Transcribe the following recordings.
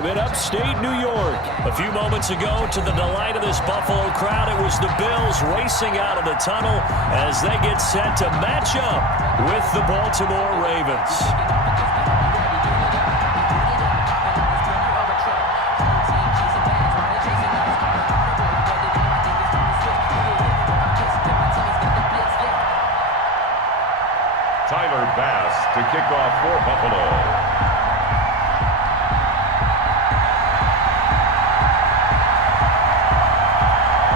In upstate New York. A few moments ago, to the delight of this Buffalo crowd, it was the Bills racing out of the tunnel as they get set to match up with the Baltimore Ravens. Tyler Bass to kick off for Buffalo.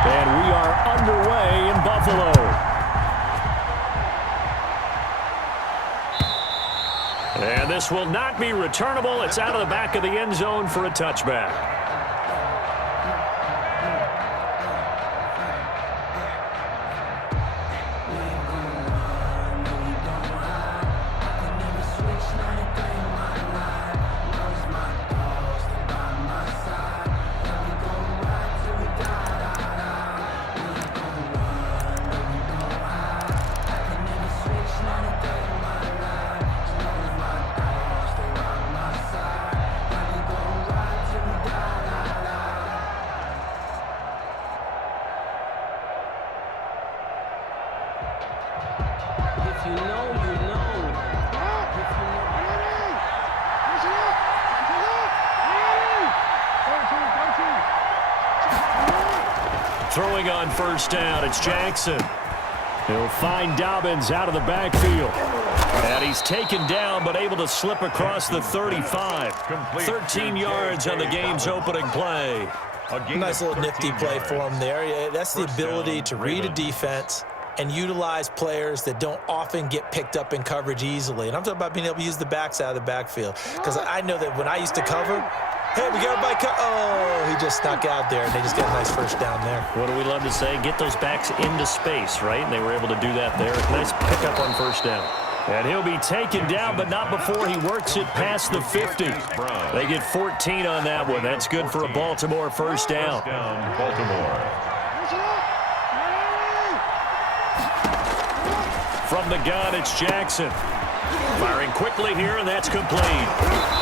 And we are underway in Buffalo. And this will not be returnable. It's out of the back of the end zone for a touchback. Throwing on first down, it's Jackson. He'll find Dobbins out of the backfield. And he's taken down, but able to slip across the 35. 13 yards on the game's opening play. Nice little nifty play for him there. That's the ability to read a defense and utilize players that don't often get picked up in coverage easily. And I'm talking about being able to use the backs out of the backfield. Because I know that when I used to cover, hey, we got everybody oh, he just snuck out there, and they just got a nice first down there. What do we love to say? Get those backs into space, right? And they were able to do that there. Nice pickup on first down. And he'll be taken down, but not before he works it past the 50. They get 14 on that one. That's good for a Baltimore first down. Baltimore. From the gun, it's Jackson. Firing quickly here, and that's complete.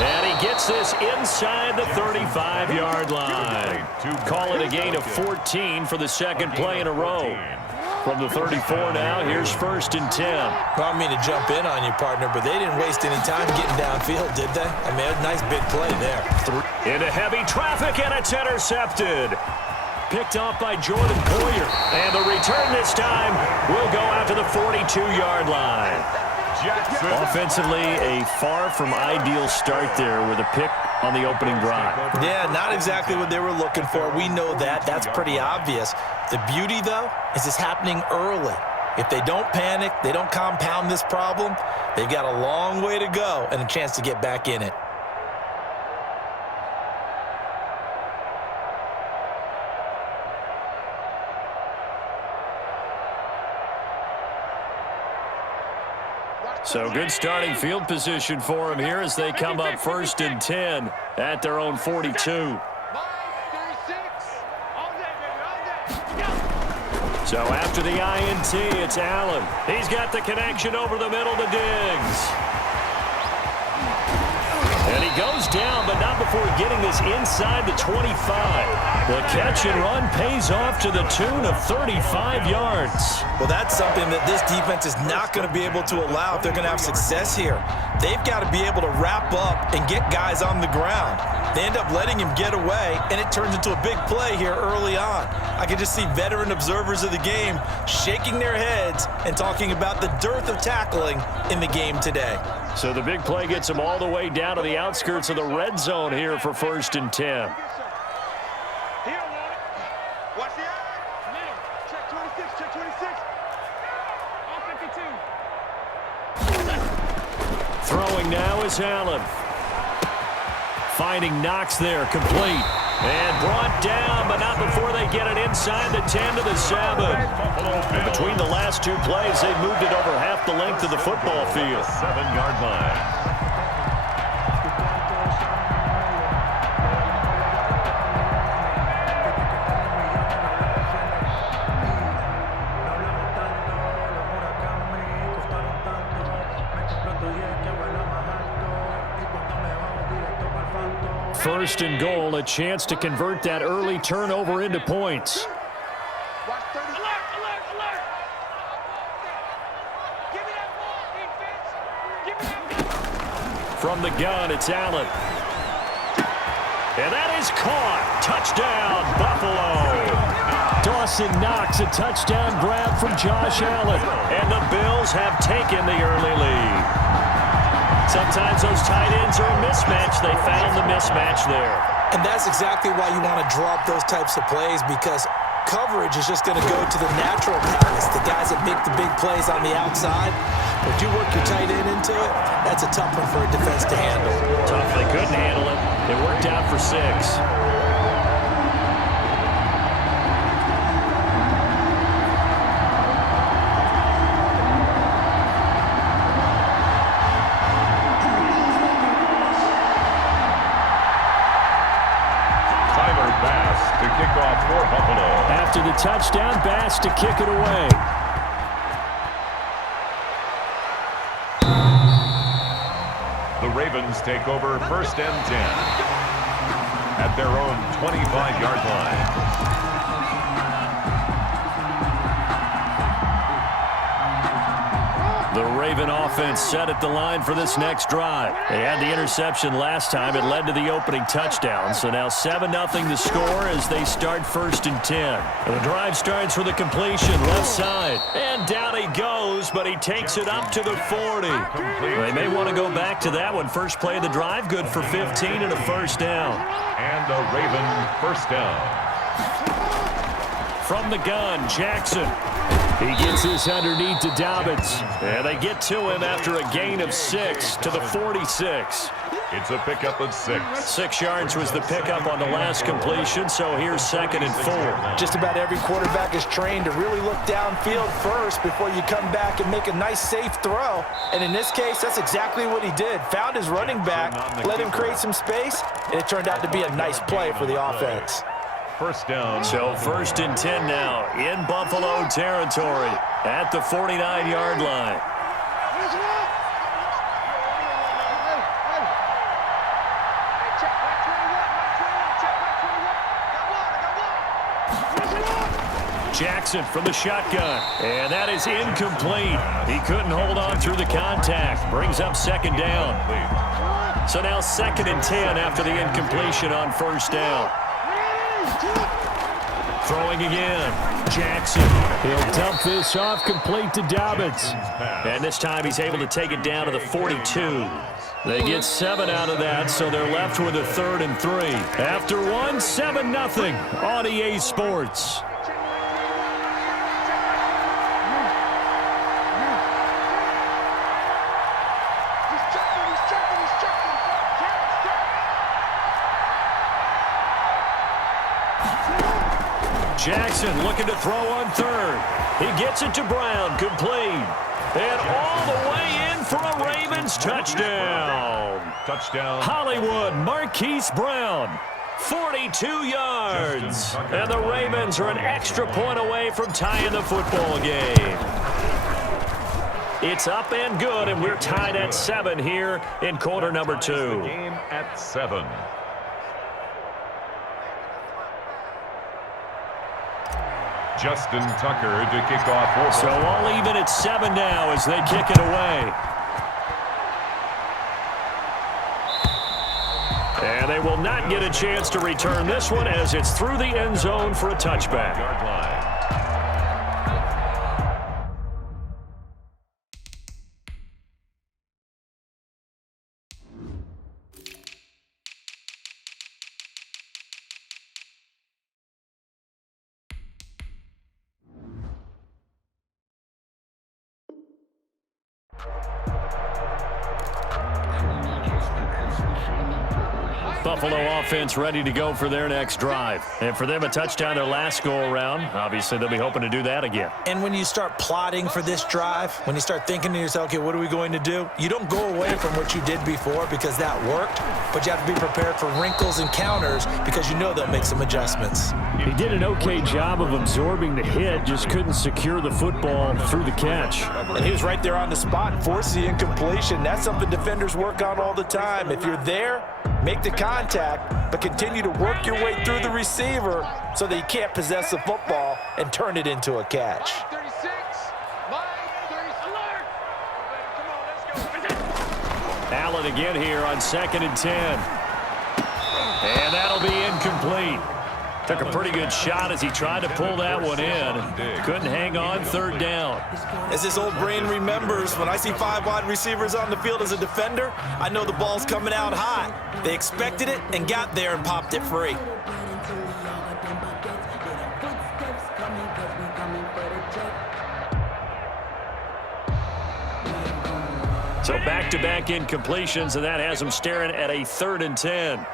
And he gets this inside the 35-yard line. Call it a gain of 14 for the second play in a row. From the 34 now, here's first and 10. Well, I mean to jump in on you, partner, but they didn't waste any time getting downfield, did they? I mean, a nice big play there. Into heavy traffic, and it's intercepted. Picked off by Jordan Poyer. And the return this time will go out to the 42-yard line. Jackson. Offensively, a far from ideal start there with a pick on the opening drive. Yeah, not exactly what they were looking for. We know that. That's pretty obvious. The beauty, though, is it's happening early. If they don't panic, they don't compound this problem, they've got a long way to go and a chance to get back in it. So good starting field position for him here as they come up first and 10 at their own 42. So after the INT, it's Allen. He's got the connection over the middle to Diggs. And he goes down, but not before getting this inside the 25. The catch and run pays off to the tune of 35 yards. Well, that's something that this defense is not going to be able to allow if they're going to have success here. They've got to be able to wrap up and get guys on the ground. They end up letting him get away, and it turns into a big play here early on. I can just see veteran observers of the game shaking their heads and talking about the dearth of tackling in the game today. So the big play gets them all the way down to the outskirts of the red zone here for first and 10. Throwing now is Allen. Finding Knox there, complete. And brought down, but not before they get it inside the 10 to the 7. And between the last two plays, they moved it over half the length of the football field. 7-yard line. First and goal, a chance to convert that early turnover into points. From the gun, it's Allen. And that is caught. Touchdown, Buffalo. Dawson Knox, a touchdown grab from Josh Allen. And the Bills have taken the early lead. Sometimes those tight ends are a mismatch. They found the mismatch there. And that's exactly why you want to draw up those types of plays, because coverage is just going to go to the natural pass, the guys that make the big plays on the outside. But you work your tight end into it, that's a tough one for a defense to handle. Tough. They couldn't handle it. It worked out for 6. To kick off for Buffalo. After the touchdown, Bass to kick it away. The Ravens take over first and 10 at their own 25-yard line. The Raven offense set at the line for this next drive. They had the interception last time. It led to the opening touchdown. So now 7-0 the score as they start first and 10. And the drive starts with a completion left side. And down he goes, but he takes it up to the 40. They may want to go back to that one. First play of the drive, good for 15 and a first down. And a Raven first down. From the gun, Jackson. He gets this underneath to Dobbins. And they get to him after a gain of 6 to the 46. It's a pickup of 6. 6 yards was the pickup on the last completion, so here's 2nd and 4. Just about every quarterback is trained to really look downfield first before you come back and make a nice, safe throw. And in this case, that's exactly what he did. Found his running back, let him create some space, and it turned out to be a nice play for the offense. First down. So first and 10 now in Buffalo territory at the 49-yard line. Jackson from the shotgun, and that is incomplete. He couldn't hold on through the contact. Brings up 2nd down. So now 2nd and 10 after the incompletion on first down. Throwing again. Jackson. He'll dump this off complete to Dobbins. And this time he's able to take it down to the 42. They get 7 out of that, so they're left with a 3rd and 3. After one, 7-0 on EA Sports. Jackson looking to throw on 3rd. He gets it to Brown, complete. And all the way in for a Ravens touchdown. Touchdown. Hollywood Marquise Brown, 42 yards. And the Ravens are an extra point away from tying the football game. It's up and good, and we're tied at 7 here in quarter number 2. The game at 7. Justin Tucker to kick off. So all even at 7 now as they kick it away. And they will not get a chance to return this one as it's through the end zone for a touchback. Yard line. Buffalo offense ready to go for their next drive. And for them, a touchdown their last go-around. Obviously, they'll be hoping to do that again. And when you start plotting for this drive, when you start thinking to yourself, okay, what are we going to do? You don't go away from what you did before because that worked, but you have to be prepared for wrinkles and counters because you know they'll make some adjustments. He did an okay job of absorbing the hit, just couldn't secure the football through the catch. And he was right there on the spot and forced the incompletion. That's something defenders work on all the time. If you're there, make the contact, but continue to work your way through the receiver so that you can't possess the football and turn it into a catch. Allen again here on 2nd and 10. And that'll be incomplete. Took a pretty good shot as he tried to pull that one in. Couldn't hang on 3rd down. As his old brain remembers, when I see 5 wide receivers on the field as a defender, I know the ball's coming out hot. They expected it and got there and popped it free. So back-to-back incompletions, and that has him staring at a 3rd and 10.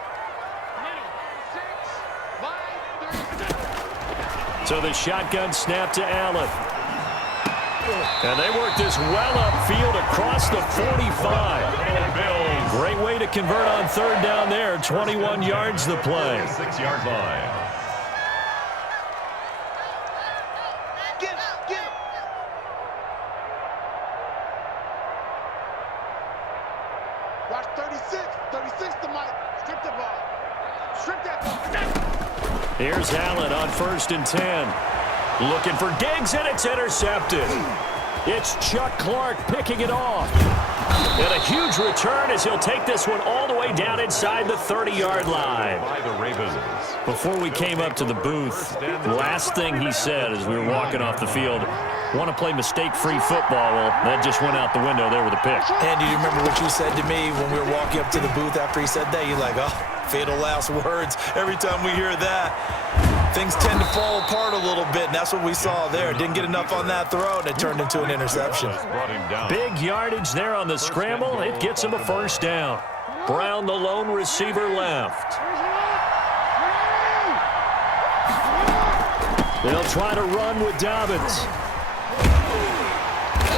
So the shotgun snap to Allen. And they work this well upfield across the 45. Great way to convert on 3rd down there. 21 yards the play. 6-yard line. Watch 36. 36 to Mike. Strip the ball. Strip that. Here's Allen on 1st and 10. Looking for Diggs, and it's intercepted. It's Chuck Clark picking it off. And a huge return as he'll take this one all the way down inside the 30-yard line. By the Ravens. Before we came up to the booth, the last thing he said as we were walking off the field, want to play mistake-free football. Well, that just went out the window there with a pick. Andy, do you remember what you said to me when we were walking up to the booth after he said that? You're like, oh, fatal last words. Every time we hear that, things tend to fall apart a little bit, and that's what we saw there. Didn't get enough on that throw, and it turned into an interception. Big yardage there on the scramble. It gets him a 1st down. Brown, the lone receiver, left. They'll try to run with Dobbins.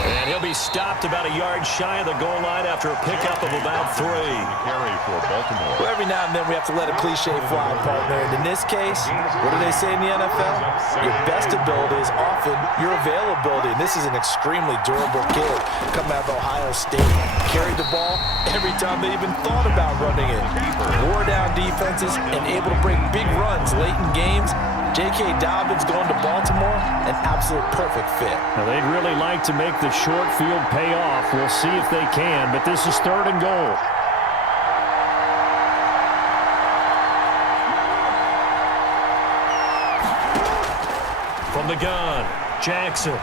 And he'll be stopped about a yard shy of the goal line after a pickup of about 3. Carry for Baltimore. Well, every now and then we have to let a cliche fly, partner. And in this case, what do they say in the NFL? Your best ability is often your availability. And this is an extremely durable kid coming out of Ohio State. Carried the ball every time they even thought about running it. Wore down defenses and able to break big runs late in games. J.K. Dobbins going to Baltimore, an absolute perfect fit. Now, they'd really like to make the short field pay off. We'll see if they can, but this is 3rd and goal. From the gun, Jackson.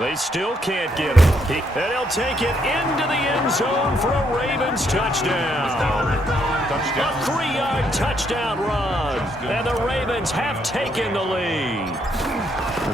They still can't get it. And he'll take it into the end zone for a Ravens touchdown. A 3-yard touchdown run. And the Ravens have taken the lead.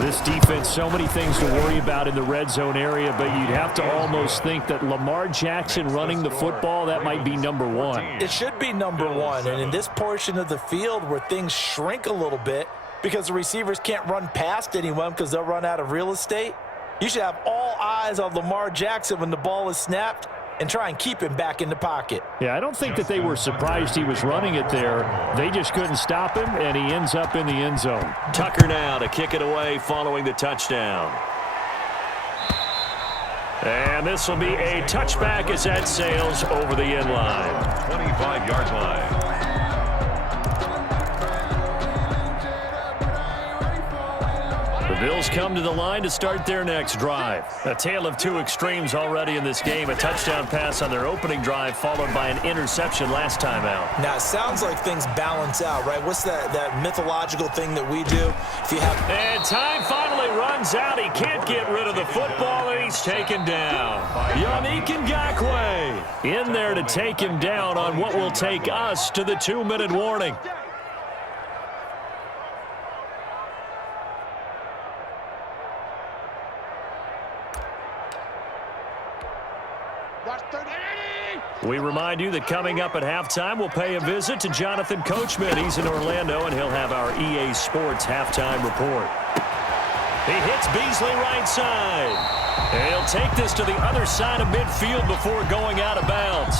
This defense, so many things to worry about in the red zone area, but you'd have to almost think that Lamar Jackson running the football, that might be number 1. It should be number 1. And in this portion of the field where things shrink a little bit because the receivers can't run past anyone because they'll run out of real estate, you should have all eyes on Lamar Jackson when the ball is snapped and try and keep him back in the pocket. Yeah, I don't think that they were surprised he was running it there. They just couldn't stop him, and he ends up in the end zone. Tucker now to kick it away following the touchdown. And this will be a touchback as that sails over the end line. 25-yard line. The Bills come to the line to start their next drive. A tale of 2 extremes already in this game. A touchdown pass on their opening drive followed by an interception last time out. Now, it sounds like things balance out, right? What's that mythological thing that we do? If you have... And time finally runs out. He can't get rid of the football, and he's taken down. Yannick Ngakoue in there to take him down on what will take us to the 2-minute warning. We remind you that coming up at halftime, we'll pay a visit to Jonathan Coachman. He's in Orlando, and he'll have our EA Sports halftime report. He hits Beasley right side. And he'll take this to the other side of midfield before going out of bounds.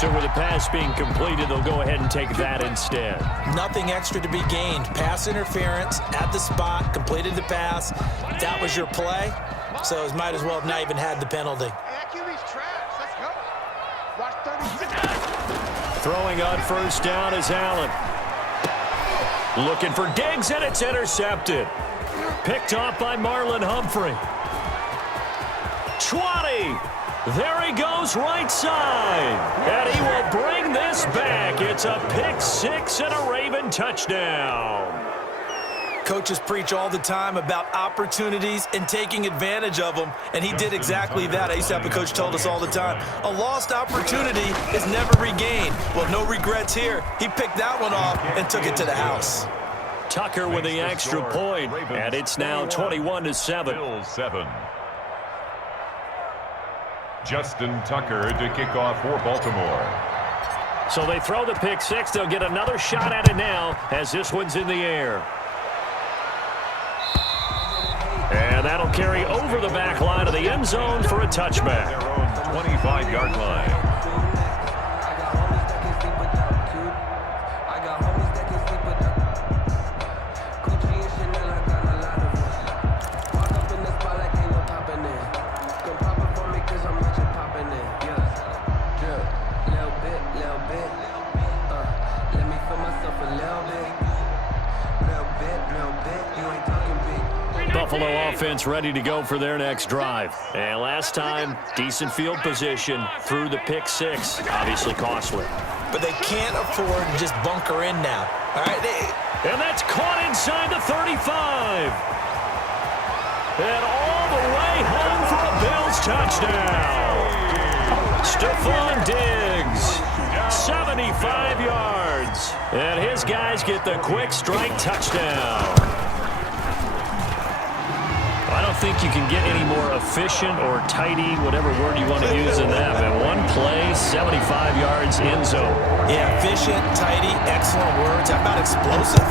So with the pass being completed, they'll go ahead and take that instead. Nothing extra to be gained. Pass interference at the spot, completed the pass. That was your play. So it might as well have not even had the penalty. Hey, that QB's trash. Let's go. Watch 36. Throwing on first down is Allen. Looking for Diggs, and it's intercepted. Picked off by Marlon Humphrey. 20. There he goes right side. And he will bring this back. It's a pick six and a Raven touchdown. Coaches preach all the time about opportunities and taking advantage of them, and he did exactly that. I used to have a coach told us all the time, a lost opportunity is never regained. Well, no regrets here. He picked that one off and took it to the house. Tucker with the extra point, and it's now 21-7. Bills 7. Justin Tucker to kick off for Baltimore. So they throw the pick six. They'll get another shot at it now as this one's in the air. And that'll carry over the back line of the end zone for a touchback. Their own 25-yard line. Buffalo offense ready to go for their next drive. And last time, decent field position through the pick six. Obviously costly. But they can't afford to just bunker in now. All right? And that's caught inside the 35. And all the way home for a Bills touchdown. Stephon Diggs, 75 yards. And his guys get the quick strike touchdown. I don't think you can get any more efficient or tidy, whatever word you want to use in that. Man, one play, 75 yards, end zone. Yeah, efficient, tidy, excellent words. How about explosive?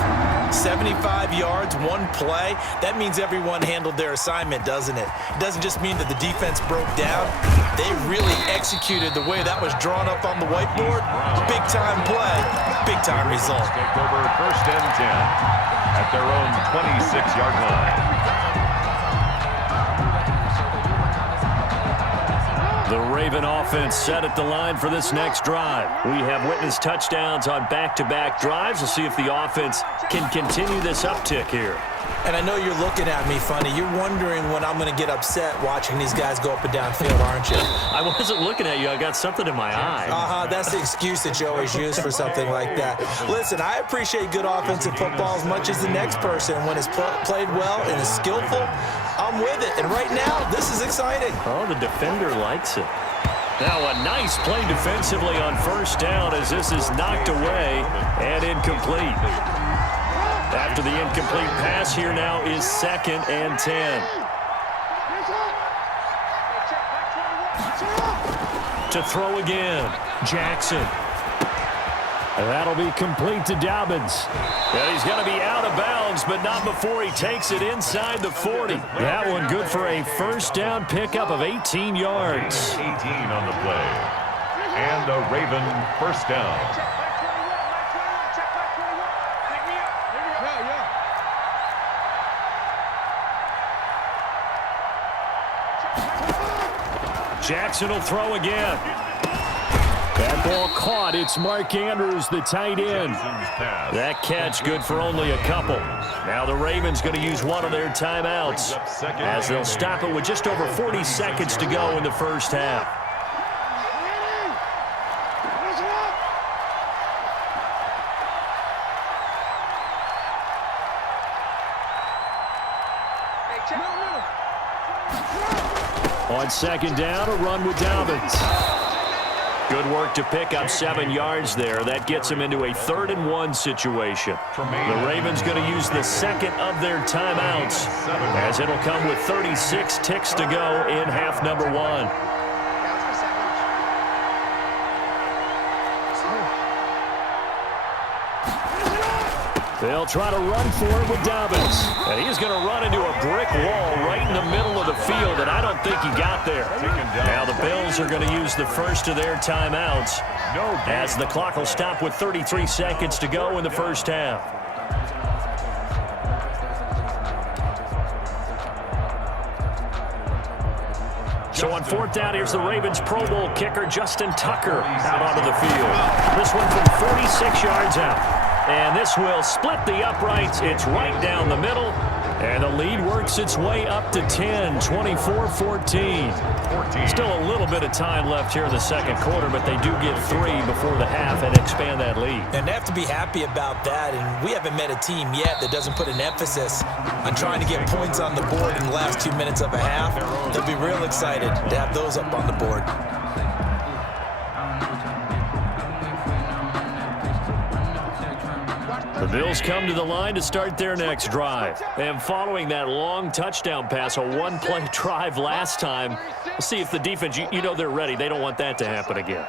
75 yards, one play. That means everyone handled their assignment, doesn't it? It doesn't just mean that the defense broke down. They really executed the way that was drawn up on the whiteboard. Big-time play, big-time result. Take over first and 10 at their own 26-yard line. The Raven offense set at the line for this next drive. We have witnessed touchdowns on back-to-back drives. We'll see if the offense can continue this uptick here. And I know you're looking at me funny. You're wondering when I'm going to get upset watching these guys go up and down field, aren't you? I wasn't looking at you. I got something in my eye. That's the excuse that you always use for something like that. Listen, I appreciate good offensive football as much as the next person. When it's played well and is skillful, I'm with it. And right now, this is exciting. Oh, the defender likes it. Now a nice play defensively on first down as this is knocked away and incomplete. After the incomplete pass, here now is 2nd and 10. To throw again, Jackson. And that'll be complete to Dobbins. And he's going to be out of bounds, but not before he takes it inside the 40. That one good for a first down pickup of 18 yards. 18 on the play. And a Raven first down. Jackson will throw again. That ball caught. It's Mark Andrews, the tight end. That catch good for only a couple. Now the Ravens going to use one of their timeouts as they'll stop it with just over 40 seconds to go in the first half. On second down, a run with Dobbins. Good work to pick up 7 yards there. That gets them into a 3rd and 1 situation. The Ravens going to use the second of their timeouts as it'll come with 36 ticks to go in half number 1. They'll try to run for it with Dobbins. And he's going to run into a brick wall right in the middle of the the field, and I don't think he got there. Now the Bills are going to use the first of their timeouts as the clock will stop with 33 seconds to go in the first half. So on fourth down, here's the Ravens Pro Bowl kicker, Justin Tucker, out onto the field. This one from 46 yards out. And this will split the uprights. It's right down the middle. And the lead works its way up to 10, 24-14. Still a little bit of time left here in the second quarter, but they do get 3 before the half and expand that lead. And they have to be happy about that. And we haven't met a team yet that doesn't put an emphasis on trying to get points on the board in the last 2 minutes of a half. They'll be real excited to have those up on the board. The Bills come to the line to start their next drive. And following that long touchdown pass, a one-play drive last time, we'll see if the defense, you know they're ready. They don't want that to happen again.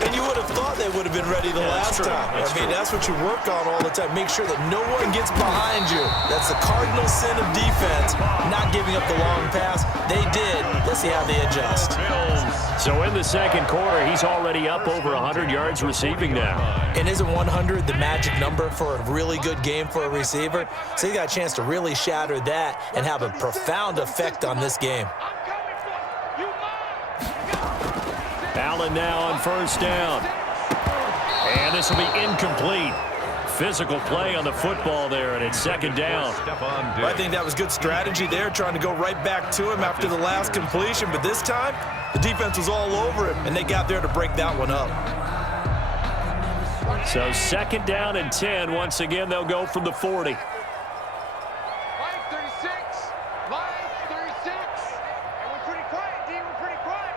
And you would have thought they would have been ready the last time. That's what you work on all the time. Make sure that no one gets behind you. That's the cardinal sin of defense, not giving up the long pass. They did. Let's see how they adjust. So in the second quarter, he's already up over 100 yards receiving now. And isn't 100 the magic number for a really good game for a receiver? So he got a chance to really shatter that and have a profound effect on this game. Allen now on first down. And this will be incomplete. Physical play on the football there, and it's second down. I think that was good strategy there, trying to go right back to him after the last completion. But this time, the defense was all over him, and they got there to break that one up. So second down and 10. Once again, they'll go from the 40. Line 36. Line 36. And we're pretty quiet, D. We're pretty quiet.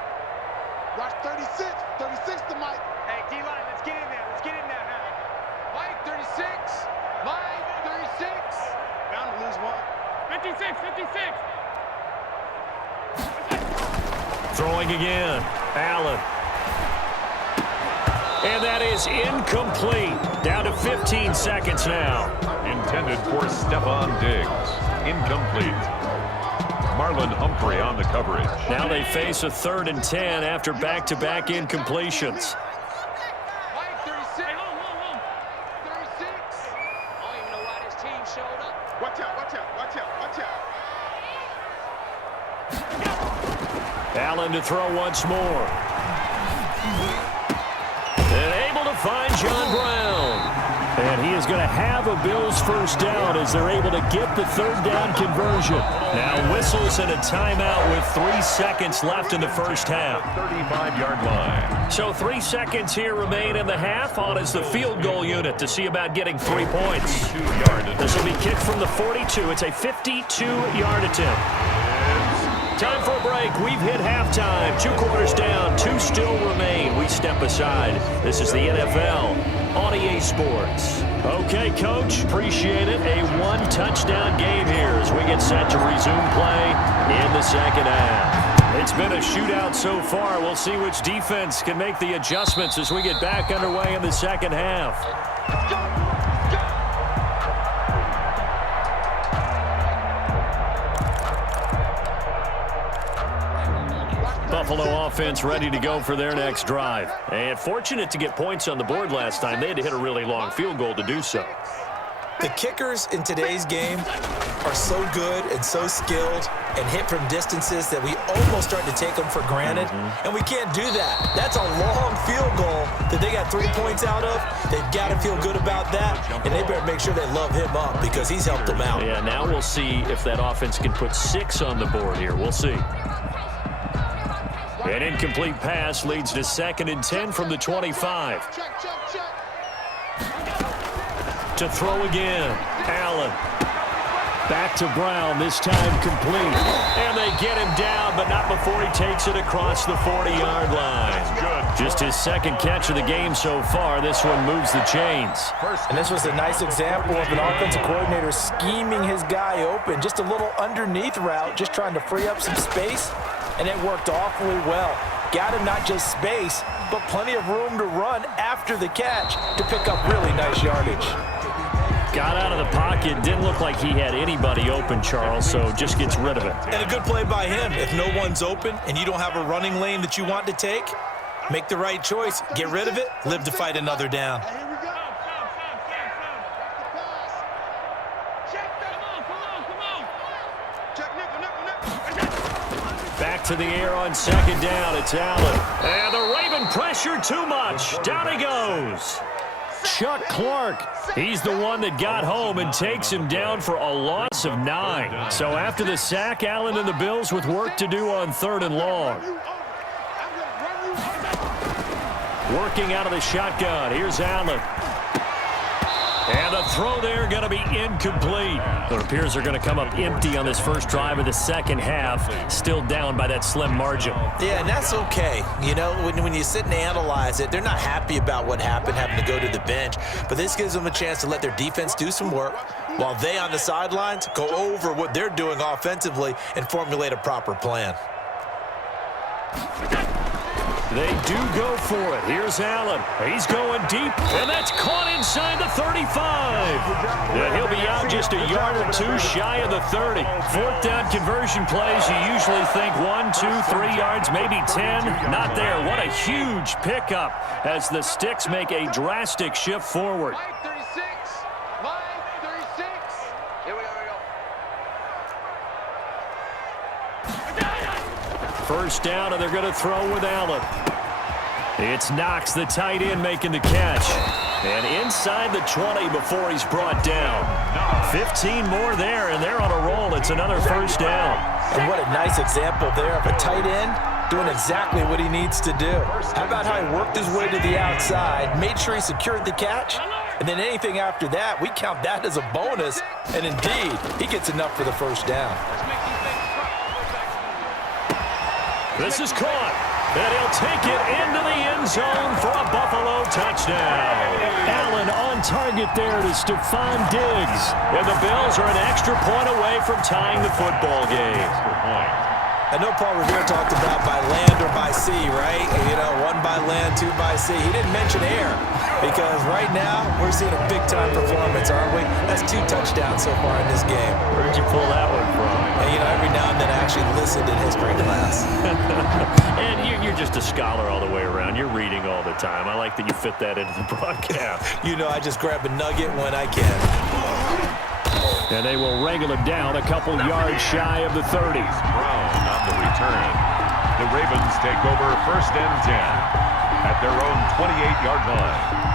Watch 36. 36 to Mike. Hey, D-line, let's get in there. Let's get in there now. Line 36. Line 36. Bound to lose one. 56. 56. Throwing again. Allen. And that is incomplete. Down to 15 seconds now. Intended for Stephon Diggs. Incomplete. Marlon Humphrey on the coverage. Now they face a 3rd and 10 after back-to-back incompletions. Line 36. 36. I don't even know why this team showed up. Watch out, watch out, watch out, watch out. Allen to throw once more. And able to find John Brown. And he is going to have a Bills first down as they're able to get the 3rd down conversion. Now whistles and a timeout with 3 seconds left in the first half. 35-yard line. So 3 seconds here remain in the half. On is the field goal unit to see about getting 3 points. This will be kicked from the 42. It's a 52-yard attempt. Time for a break. We've hit halftime. 2 quarters down. 2 still remain. We step aside. This is the NFL on EA Sports. Okay, Coach. Appreciate it. A 1-touchdown game here as we get set to resume play in the second half. It's been a shootout so far. We'll see which defense can make the adjustments as we get back underway in the second half. Buffalo offense ready to go for their next drive. And fortunate to get points on the board last time. They had to hit a really long field goal to do so. The kickers in today's game are so good and so skilled and hit from distances that we almost start to take them for granted. And we can't do that. That's a long field goal that they got 3 points out of. They've got to feel good about that, and they better make sure they love him up because he's helped them out. Yeah, now we'll see if that offense can put 6 on the board here. We'll see. An incomplete pass leads to 2nd and 10 from the 25. To throw again. Allen. Back to Brown, this time complete. And they get him down, but not before he takes it across the 40-yard line. Just his 2nd catch of the game so far. This one moves the chains. And this was a nice example of an offensive coordinator scheming his guy open. Just a little underneath route, just trying to free up some space. And it worked awfully well. Got him not just space, but plenty of room to run after the catch to pick up really nice yardage. Got out of the pocket. Didn't look like he had anybody open, Charles, so just gets rid of it. And a good play by him. If no one's open and you don't have a running lane that you want to take, make the right choice. Get rid of it. Live to fight another down. Here we go. Check nickel. Back to the air on second down. It's Allen. And the Raven pressure too much. Down he goes. Chuck Clark. He's the one that got home and takes him down for a loss of 9. So after the sack, Allen and the Bills with work to do on 3rd and long. Working out of the shotgun. Here's Allen. And the throw there going to be incomplete. It appears they're going to come up empty on this first drive of the second half. Still down by that slim margin. Yeah, and that's okay. You know, when you sit and analyze it, they're not happy about what happened, having to go to the bench. But this gives them a chance to let their defense do some work while they on the sidelines go over what they're doing offensively and formulate a proper plan. They do go for it. Here's Allen. He's going deep, and that's caught inside the 35. And he'll be out just a yard or two shy of the 30. 4th down conversion plays, you usually think 1, 2, 3 yards, maybe 10. Not there. What a huge pickup as the Sticks make a drastic shift forward. Line 36. Line 36. Here we go. First down, and they're going to throw with Allen. It's Knox, the tight end, making the catch. And inside the 20 before he's brought down. 15 more there, and they're on a roll. It's another first down. And what a nice example there of a tight end doing exactly what he needs to do. How about how he worked his way to the outside, made sure he secured the catch, and then anything after that, we count that as a bonus. And indeed, he gets enough for the first down. This is caught, and he'll take it into the end zone for a Buffalo touchdown. Allen on target there to Stephon Diggs. And the Bills are an extra point away from tying the football game. I know Paul Revere talked about by land or by sea, right? You know, 1 by land, 2 by sea. He didn't mention air because right now we're seeing a big-time performance, aren't we? That's 2 touchdowns so far in this game. Where'd you pull that one from? And, you know, every now and then I actually listened in history class. And you're just a scholar all the way around. You're reading all the time. I like that you fit that into the broadcast. You know, I just grab a nugget when I can. And they will wrangle him down a couple yards shy of the 30. Brown on the return. The Ravens take over 1st and 10 at their own 28-yard line.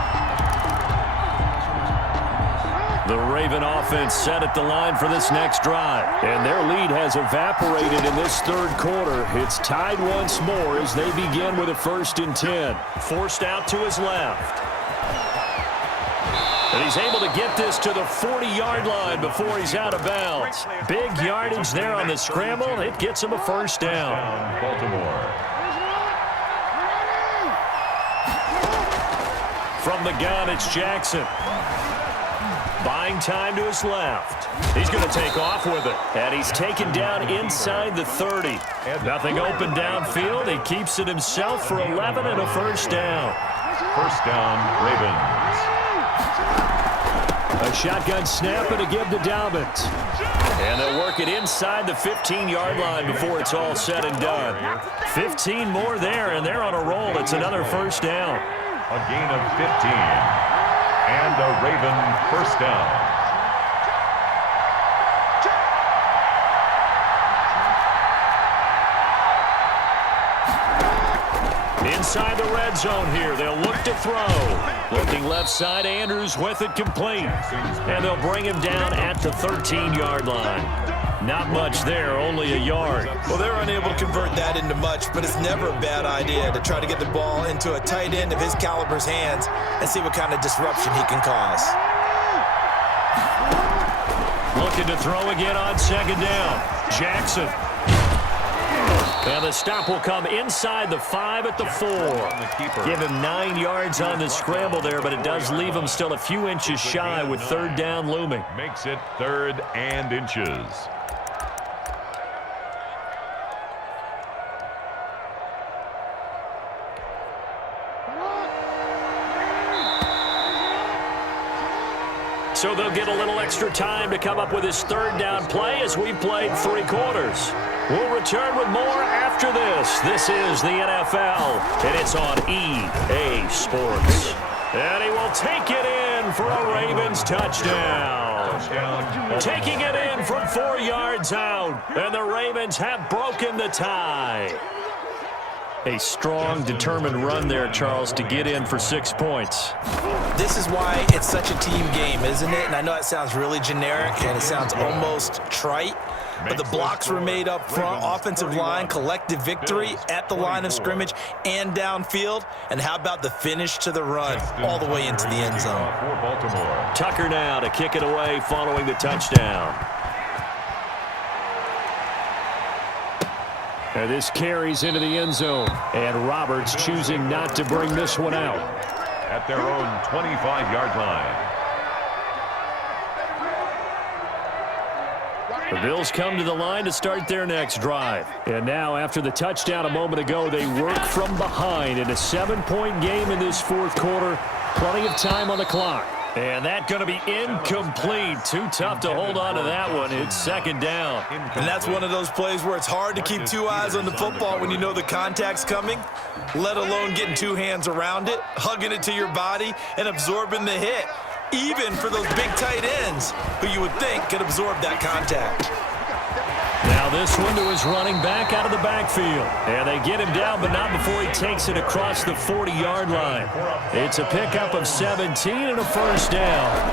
The Raven offense set at the line for this next drive. And their lead has evaporated in this 3rd quarter. It's tied once more as they begin with a 1st and 10. Forced out to his left. And he's able to get this to the 40-yard line before he's out of bounds. Big yardage there on the scramble. It gets him a first down. Baltimore. From the gun, it's Jackson. Buying time to his left. He's going to take off with it. And he's taken down inside the 30. Nothing open downfield. He keeps it himself for 11 and a first down. First down, Ravens. A shotgun snap and a give to Dobbins. And they'll work it inside the 15-yard line before it's all said and done. 15 more there, and they're on a roll. It's another first down. A gain of 15. And a Raven first down. Inside the red zone here, they'll look to throw. Looking left side, Andrews with it complete. And they'll bring him down at the 13-yard line. Not much there, only a yard. Well, they're unable to convert that into much, but it's never a bad idea to try to get the ball into a tight end of his caliber's hands and see what kind of disruption he can cause. Looking to throw again on second down. Jackson. And the stop will come inside the 5 at the 4. Give him 9 yards on the scramble there, but it does leave him still a few inches shy with 3rd down looming. Makes it 3rd and inches. So they'll get a little extra time to come up with his third down play as we've played 3 quarters. We'll return with more after this. This is the NFL, and it's on EA Sports. And he will take it in for a Ravens touchdown. Taking it in from 4 yards out, and the Ravens have broken the tie. A strong, determined run there, Charles, to get in for 6 points. This is why it's such a team game, isn't it? And I know it sounds really generic and it sounds almost trite, but the blocks were made up front, offensive line, collective victory at the line of scrimmage and downfield. And how about the finish to the run all the way into the end zone? Tucker now to kick it away following the touchdown. And this carries into the end zone. And Roberts choosing not to bring this one out. At their own 25-yard line. The Bills come to the line to start their next drive. And now, after the touchdown a moment ago, they work from behind in a 7-point game in this 4th quarter. Plenty of time on the clock. And that's going to be incomplete. Too tough to hold on to that one. It's 2nd down. And that's one of those plays where it's hard to keep 2 eyes on the football when you know the contact's coming, let alone getting 2 hands around it, hugging it to your body, and absorbing the hit, even for those big tight ends who you would think could absorb that contact. Now this one to his running back out of the backfield. And they get him down, but not before he takes it across the 40-yard line. It's a pickup of 17 and a 1st down.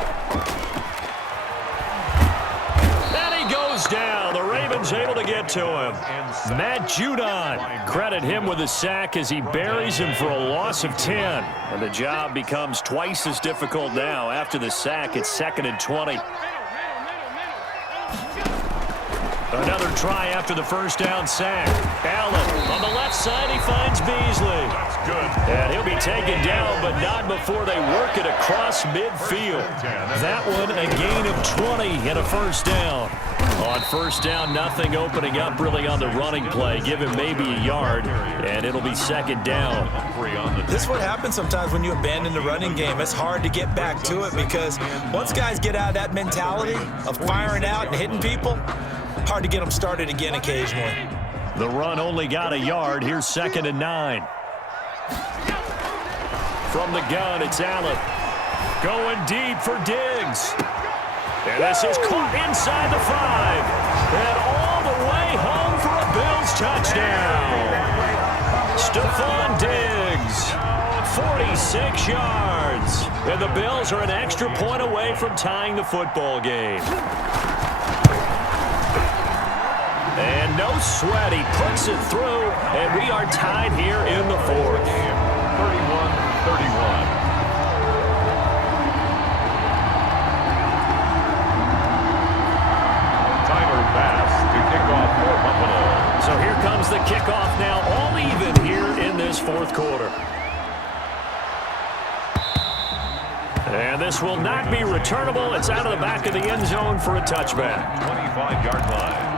And he goes down. The Ravens able to get to him. Matt Judon, credit him with a sack as he buries him for a loss of 10. And the job becomes twice as difficult now. After the sack, it's 2nd and 20. Another try after the 1st down sack. Allen on the left side, he finds Beasley. That's good. And he'll be taken down, but not before they work it across midfield. That one a gain of 20 and a 1st down. On 1st down, nothing opening up really on the running play. Give him maybe a yard, and it'll be 2nd down. This is what happens sometimes when you abandon the running game. It's hard to get back to it because once guys get out of that mentality of firing out and hitting people, hard to get them started again occasionally. The run only got a yard. Here's 2nd and 9. From the gun, it's Allen. Going deep for Diggs. And this is caught inside the 5. And all the way home for a Bills touchdown. Stephon Diggs, 46 yards. And the Bills are an extra point away from tying the football game. And no sweat, he puts it through, and we are tied here in the 4th. 31-31. Tyler Bass to kick off for Buffalo. So here comes the kickoff now, all even here in this 4th quarter. And this will not be returnable. It's out of the back of the end zone for a touchback. 25-yard line.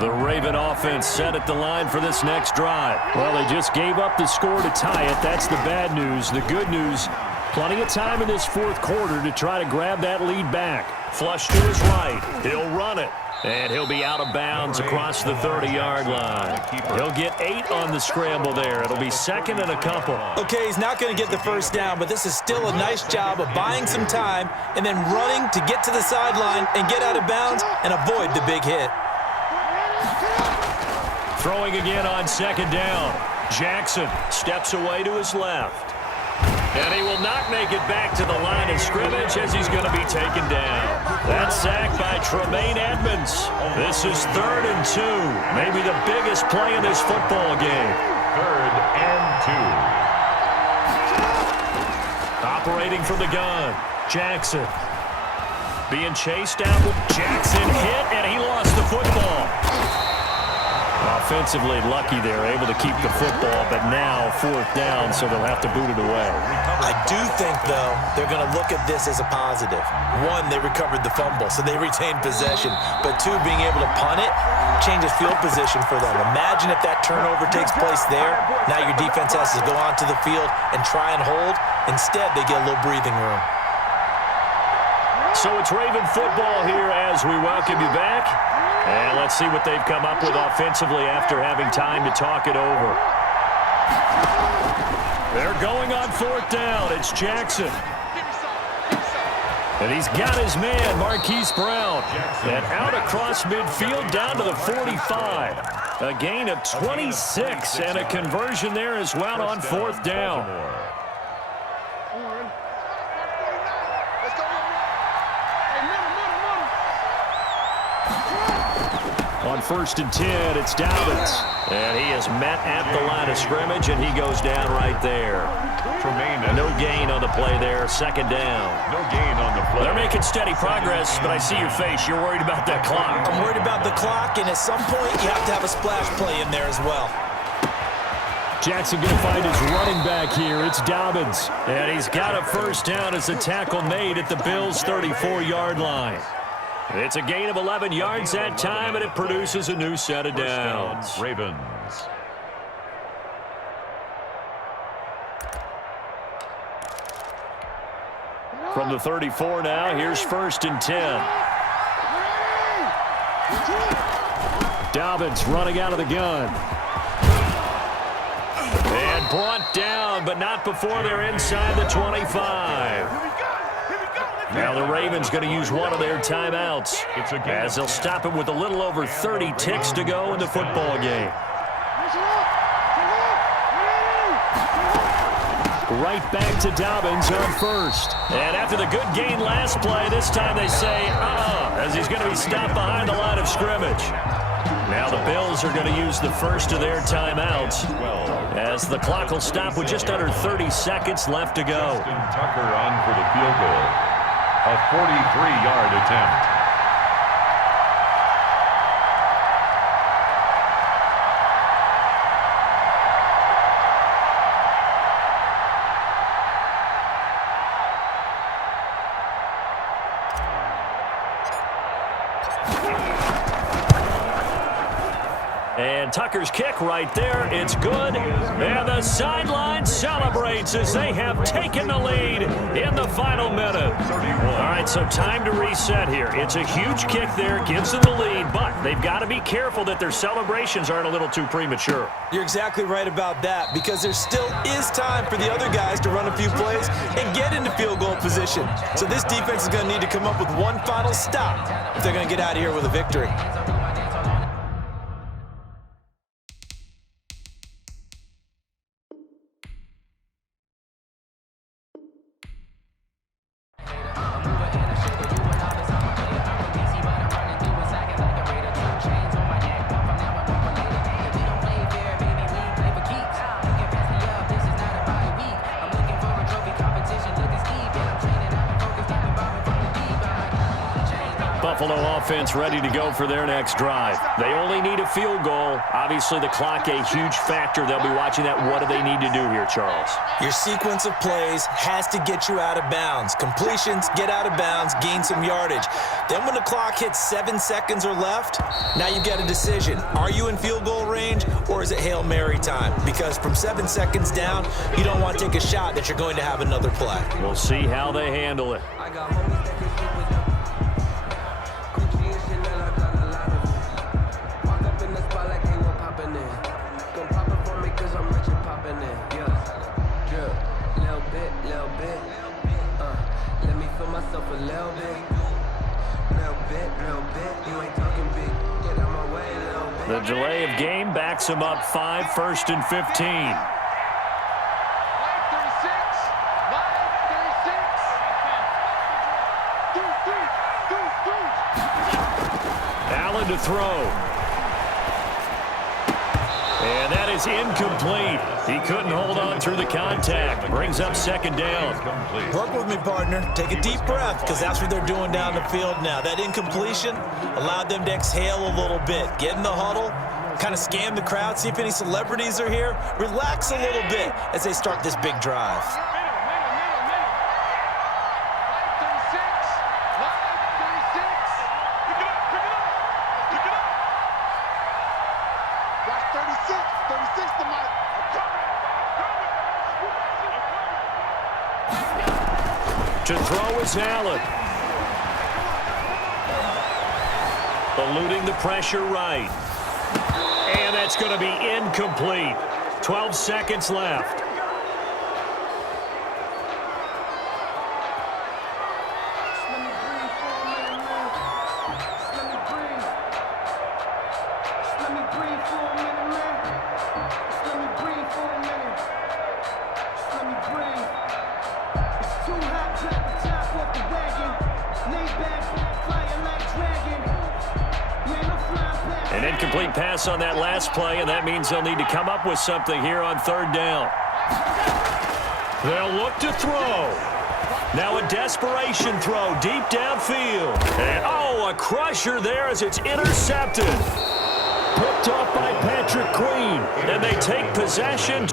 The Raven offense set at the line for this next drive. Well, they just gave up the score to tie it. That's the bad news. The good news, plenty of time in this 4th quarter to try to grab that lead back. Flush to his right. He'll run it. And he'll be out of bounds across the 30-yard line. He'll get 8 on the scramble there. It'll be 2nd and a couple. Okay, he's not going to get the 1st down, but this is still a nice job of buying some time and then running to get to the sideline and get out of bounds and avoid the big hit. Throwing again on 2nd down. Jackson steps away to his left. And he will not make it back to the line of scrimmage as he's going to be taken down. That sack by Tremaine Edmonds. This is 3rd and 2. Maybe the biggest play in this football game. 3rd and 2. Operating from the gun. Jackson. Being chased out with Jackson hit, and he lost the football. A offensively lucky there, able to keep the football, but now 4th down, so they'll have to boot it away. I do think, though, they're going to look at this as a positive. One, they recovered the fumble, so they retained possession. But two, being able to punt it changes field position for them. Imagine if that turnover takes place there. Now your defense has to go onto the field and try and hold. Instead, they get a little breathing room. So it's Raven football here as we welcome you back. And let's see what they've come up with offensively after having time to talk it over. They're going on 4th down. It's Jackson. And he's got his man, Marquise Brown. And out across midfield down to the 45. A gain of 26 and a conversion there as well on 4th down. On 1st and 10, it's Dobbins. And he is met at the line of scrimmage, and he goes down right there. No gain on the play there. 2nd down. No gain on the play. They're making steady progress, but I see your face. You're worried about that clock. I'm worried about the clock, and at some point, you have to have a splash play in there as well. Jackson going to find his running back here. It's Dobbins. And he's got a 1st down as the tackle made at the Bills' 34-yard line. It's a gain of 11 yards that time, and it produces a new set of downs. Ravens. From the 34 now, here's 1st and 10. Dobbins running out of the gun. And brought down, but not before they're inside the 25. Now the Ravens going to use one of their timeouts as they'll stop it with a little over 30 ticks to go in the football game. Right back to Dobbins on 1st. And after the good gain last play, this time they say, as he's going to be stopped behind the line of scrimmage. Now the Bills are going to use the first of their timeouts as the clock will stop with just under 30 seconds left to go. Tucker on for the field goal. A 43-yard attempt. And Tucker's kick right there. It's good. And the sideline celebrates as they have taken the lead in the final minute. All right, so time to reset here. It's a huge kick there. Gives them the lead, but they've got to be careful that their celebrations aren't a little too premature. You're exactly right about that, because there still is time for the other guys to run a few plays and get into field goal position. So this defense is going to need to come up with one final stop if they're going to get out of here with a victory. Buffalo offense ready to go for their next drive. They only need a field goal. Obviously, the clock a huge factor. They'll be watching that. What do they need to do here, Charles? Your sequence of plays has to get you out of bounds. Completions, get out of bounds, gain some yardage. Then when the clock hits 7 seconds or left, now you get a decision. Are you in field goal range, or is it Hail Mary time? Because from 7 seconds down, you don't want to take a shot that you're going to have another play. We'll see how they handle it. The delay of game backs him up 5, 1st and 15. Allen to throw. And that is incomplete. He couldn't hold on through the contact. Brings up 2nd down. Work with me, partner. Take a deep breath, because that's what they're doing down the field now. That incompletion allowed them to exhale a little bit, get in the huddle, kind of scan the crowd, see if any celebrities are here. Relax a little bit as they start this big drive. To throw is Allen. Eluding the pressure right. And that's going to be incomplete. 12 seconds left. An incomplete pass on that last play, and that means they'll need to come up with something here on third down. They'll look to throw. Now a desperation throw deep downfield. And, a crusher there as it's intercepted. Picked off by Patrick Queen. And they take possession.